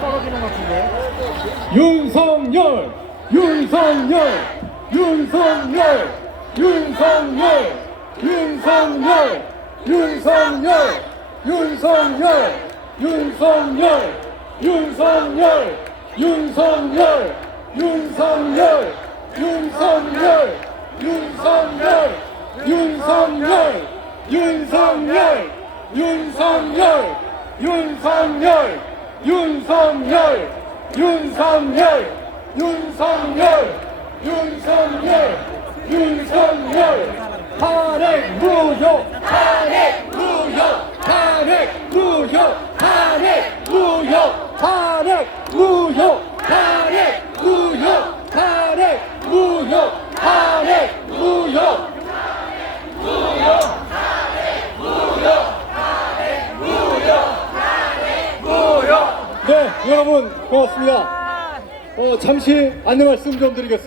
떨어지는 것 같은데. 윤석열, 윤석열, 윤석열, 윤석열, 윤석열, 윤석열, 윤석열, 윤석열, 윤석열, 윤석열, 윤석열, 윤석열, 윤석열, 윤석열, 윤석열, 윤석열, 윤석열, 윤석열, 윤석열, 윤석열, 윤석열, 윤석열, 탄핵 무효, 탄핵 무효, 탄핵 무효, 탄핵 무효, 탄핵 무효, 탄핵 무효, 탄핵 무효, 탄핵 무효. 네, 여러분 고맙습니다. 어, 잠시 안내 말씀 좀 드리겠습니다.